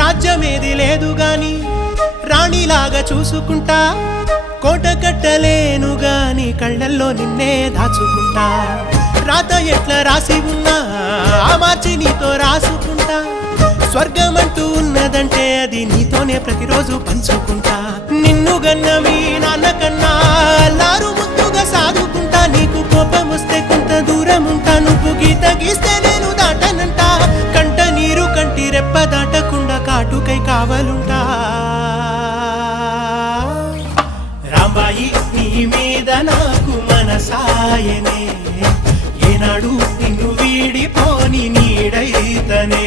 రాజ్యమేది లేదు గాని రాణిలాగా చూసుకుంటా, కోట కట్టలేను గాని కళ్ళల్లో నిన్నే దాచుకుంటా. రాత ఎట్లా రాసి ఉన్నా ఆ మార్చి నీతో రాసుకుంటా. స్వర్గమంటూ ఉన్నదంటే అది నీతోనే ప్రతిరోజు పంచుకుంటా. నిన్ను గన్న మీ నాన్న కన్నా లారు ముద్దుగా సాదుకుంటా. నీకు కోపం వస్తే కొంత దూరం ఉంటా, నువ్వు గీత గీస్తే నేను దాటనంట. కంట నీరు కంటి రెప్ప దాటకుండా కాటుకై కావలుంటా. రాంబాయి నీ మీద నాకు మనసాయనే, ఏనాడు నిన్ను వీడిపోని నీడైతనే.